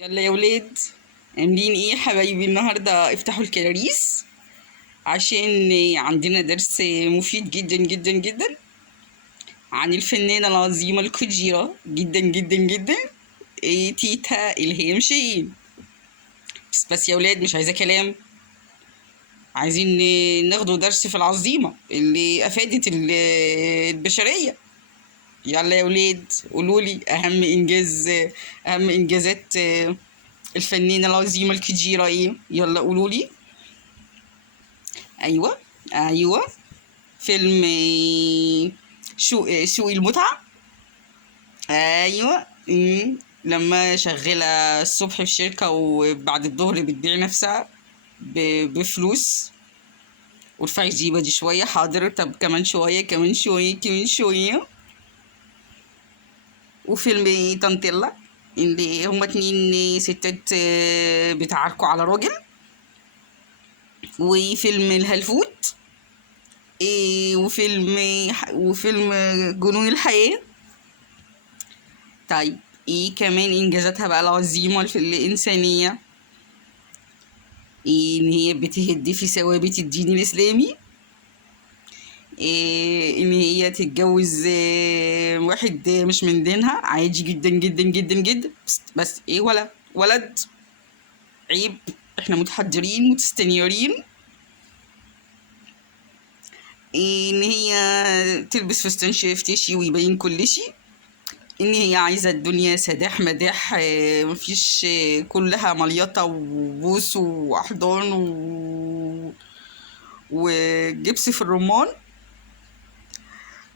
يلا يا ولاد، عاملين ايه يا حبايبي؟ النهارده افتحوا الكراريس عشان عندنا درس مفيد جدا جدا جدا عن الفنانة العظيمة القديرة جدا جدا جدا، تيتا إلهام شاهين. بس يا ولاد، مش عايزة كلام، عايزين ناخدوا درس في العظيمة اللي أفادت البشرية. يلا يا ولاد، قولولي أهم إنجازات الفنانة العظيمة القديرة ايه؟ يلا قولولي. ايوه، ايوه، فيلم سوق المتعة. ايوه. لما شغالة الصبح في شركة وبعد الظهر بتبيع نفسها بفلوس. وارفعي الجيبة دي شوية، حاضر، طب كمان شوية كمان شوية كمان شوية. وفيلم طنطيلا، اللي هما اتنين ستات بيتعاركوا على راجل. وفيلم الهلفوت، وفيلم جنون الحياة. طيب، ايه كمان انجازاتها بقى العظيمة في الانسانية؟ إيه؟ ان هي بتهدي في ثوابت الدين الاسلامي. إيه؟ ان هي تتجوز واحد مش من دينها، عادي جدا جدا جدا جدا. بس ايه؟ ولا ولد؟ عيب، احنا متحضرين متستنيرين. إيه؟ ان هي تلبس فستان شيفتشي ويبين كل شيء. ان هي عايزة الدنيا سداح مداح، مفيش، كلها مليطة وبوس واحضان وجبس في الرمان.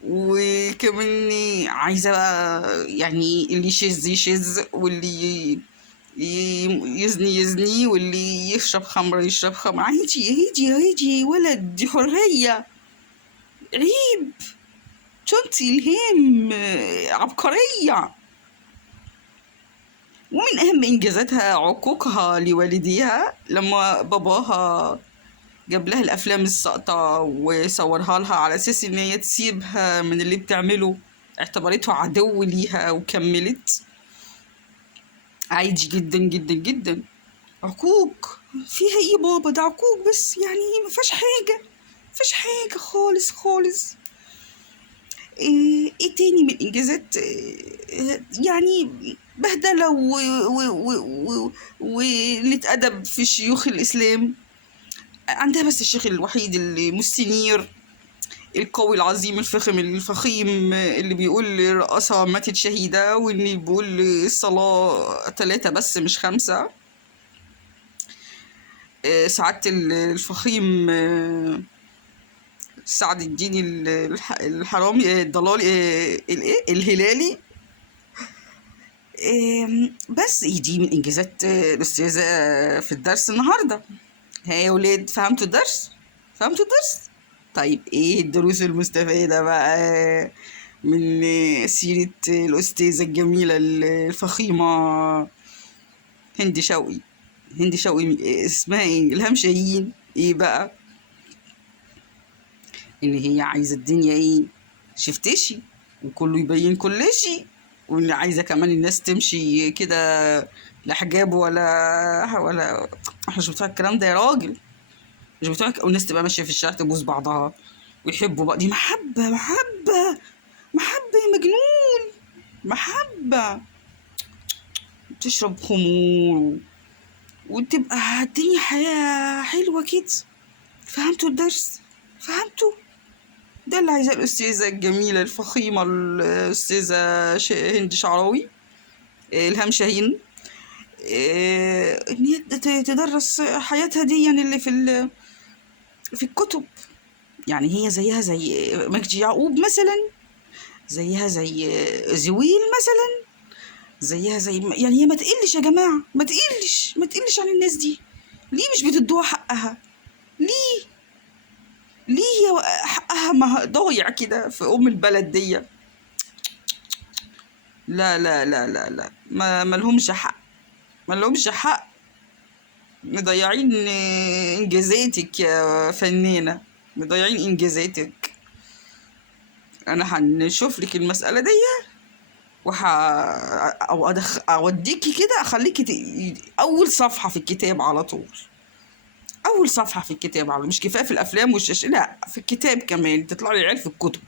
وكمان عايزة بقى يعني اللي يشز يشز، واللي يزني يزني، واللي يشرب خمر يشرب خمر. عادي عادي عادي يا ولد، دي حرية. عيب، شنطي إلهام عبقرية. ومن أهم إنجازاتها عقوقها لوالديها لما باباها جاب لها الأفلام الساقطة وصورها لها على أساس إن هي تسيبها من اللي بتعمله. اعتبرته عدو ليها وكملت. عادي جدا جدا جدا. عقوق فيها ايه بابا؟ ده عقوق، بس يعني ما فيهاش حاجة، ما فيهاش حاجة خالص خالص. ايه تاني من انجازات؟ يعني بهدله وقلة ادب في شيوخ الاسلام. عندها بس الشيخ الوحيد اللي مستنير، القوي العظيم الفخم الفخيم، اللي بيقول الرقاصة ماتت شهيدة، واللي بيقول الصلاة 3 بس مش 5. سعادة الفخيم سعد الدين الحرامي، الضلالي، الايه الهلالي. بس دي من انجازات الاستاذه في الدرس النهارده. ها يا ولاد، فهمتوا الدرس؟ فهمتوا الدرس؟ طيب، ايه الدروس المستفاده بقى من سيره الاستاذه الجميله الفخيمه هند شوقي؟ هند شوقي اسمها ايه؟ الهام شاهين. ايه بقى؟ ان هي عايزه الدنيا ايه؟ شفتشي، وكله يبين كل شيء. وان عايزه كمان الناس تمشي كده، لا حجاب ولا احنا مش بتوع الكلام ده يا راجل. مش بتوع والناس تبقى ماشيه في الشارع تبوس بعضها ويحبوا بعض. دي محبه محبه محبه يا مجنون، محبه. تشرب خمور وتبقى الدنيا حياه حلوه كده. فهمتوا الدرس؟ فهمتوا؟ ده اللي عايزاه الأستاذة الجميلة الفخيمة، الأستاذة هند شعراوي، إلهام شاهين. إن هي تدرس حياتها دي، يعني اللي في الكتب. يعني هي زيها زي مجدي يعقوب مثلا، زيها زي زويل مثلا، زيها زي يعني هي ما تقلش يا جماعة، ما تقلش ما تقلش عن الناس دي. ليه مش بتدوها حقها؟ ليه؟ ليه هي حقها ما ضايع كده في أم البلد دي؟ لا لا لا لا لا، ما لهمش حق، ما لهمش حق. مضيعين انجازاتك يا فنانة، مضيعين انجازاتك. انا هنشوف لك المسألة دي او اوديكي كده، اخليكي اول صفحه في الكتاب على طول. اول صفحه في الكتاب على، مش كفايه في الافلام والشاشه، لا في الكتاب كمان تطلع لي عيال في الكتب.